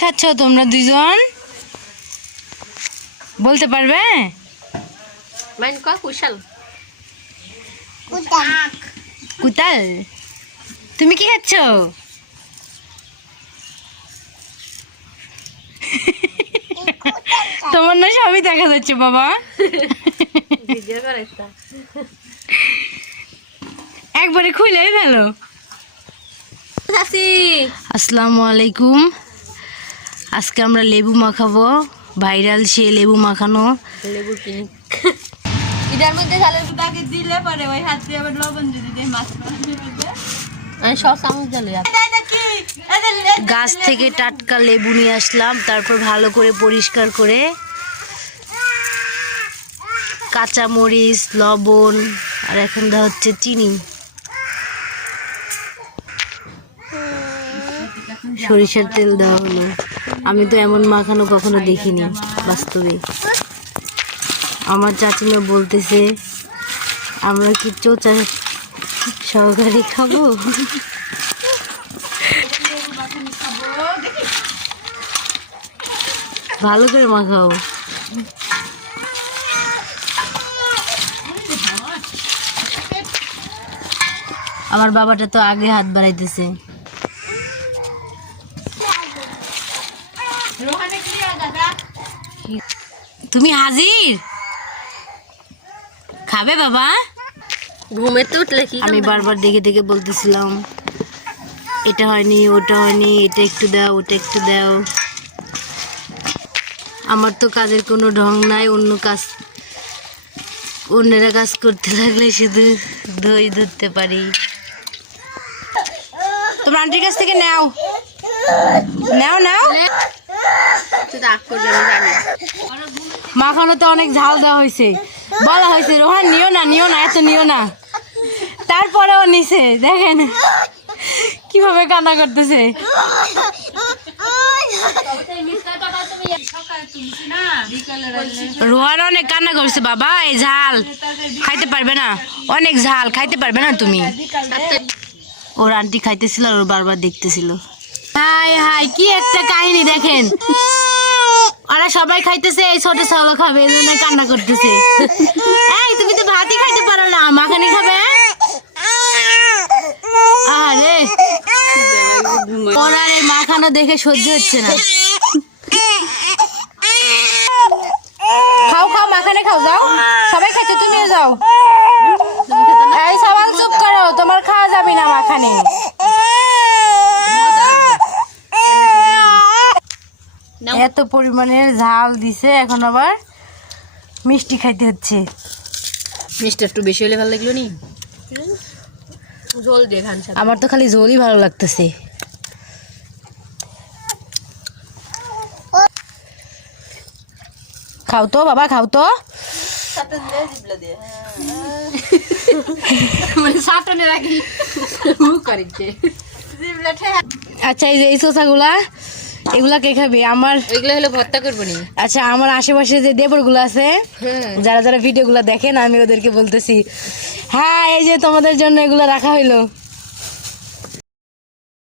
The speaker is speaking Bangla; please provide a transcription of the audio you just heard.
খাচ্ছ তোমরা দুইজন? বলতে পারবে? কুতাল। তুমি কি খাচ্ছ? তোমার না সবই দেখা যাচ্ছে বাবা। একবারে খুলে ফেলো। আসসালামু আলাইকুম। আজকে আমরা লেবু মাখাবো, ভাইরাল সে লেবু মাখানো। লেবু কিনি এটার মধ্যে তাহলে দিলে পরে ওই হাত দিয়ে আবার লবণ যদি দেয় মাছ আমি সব চামচ দিলে গাছ থেকে টাটকা লেবু নিয়ে আসলাম, তারপর ভালো করে পরিষ্কার করে কাঁচা মরিচ, লবণ আর এখন দেওয়া হচ্ছে চিনি, সরিষার তেল দেওয়া হলো। আমি তো এমন মাখানো কখনো দেখিনি বাস্তবে। আমার চাচিমা বলতেছে আমরা কি চোচা সহকারে খাবো? ভালো করে মাখাও। আমার বাবাটা তো আগে হাত বাড়াইতেছে। তুমি হাজির? খাবে বাবা? ঘুমে তো উঠলে কি আমি বারবার দেখে দেখে বলতেছিলাম এটা হয়নি, ওটা হয়নি, এটা একটু দাও, ওটা একটু দাও। আমার তো কাজের কোনো ঢং নাই, অন্যেরা কাজ করতে লাগলে শুধু দই ধরতে পারি। তোমার আন্টির কাছ থেকে নাও নাও নাও। মাখানোতে অনেক ঝাল দেওয়া হয়েছে, বলা হয়েছে রোহান নিও না, নিও না, এত নিও না, তারপরেও নিছে। দেখেন কিভাবে কান্না করতেছে। রোহান অনেক কান্না করছে বাবা, এই ঝাল খাইতে পারবে না, অনেক ঝাল খাইতে পারবে না তুমি। ওর আন্টি খাইতেছিল আর ওর বারবার দেখতেছিল। হাই হাই কি একটা কাহিনী দেখেন, ওরা সবাই খাইতেছে, এই ছোট ছাগল খাবে, এই জন্য কান্না করতেছে। এই তুমি তো ভাতই খাইতে পারো না, মাখানি খাবে? আরে ওরা এই মাখানো দেখে সহ্য হচ্ছে না। খাও খাও, মাখানে খাও, যাও সবাই খাচ্ছে, তুমিও যাও। এই সবাই চুপ করো, তোমার খাওয়া যাবে না মাখানে। এত পরিমাণের ঝাল দিছে, এখন আবার মিষ্টি খাইতে হচ্ছে। মিষ্টি একটু বেশি হলে ভালো লাগলো নি? ঝোল দিয়ে খান। আমার তো খালি ঝোলই ভালো লাগতেছে। খাও তো বাবা, খাও তো। আচ্ছা এই যে এই শসাগুলা, এগুলা কে খাবে? আমার এগুলো হলো ভর্তা করবো নি। আচ্ছা আমার আশেপাশে যে দেবরগুলো আছে, যারা যারা ভিডিওগুলো দেখেন, আমি ওদেরকে বলতেছি হ্যাঁ এই যে তোমাদের জন্য এগুলো রাখা হইলো।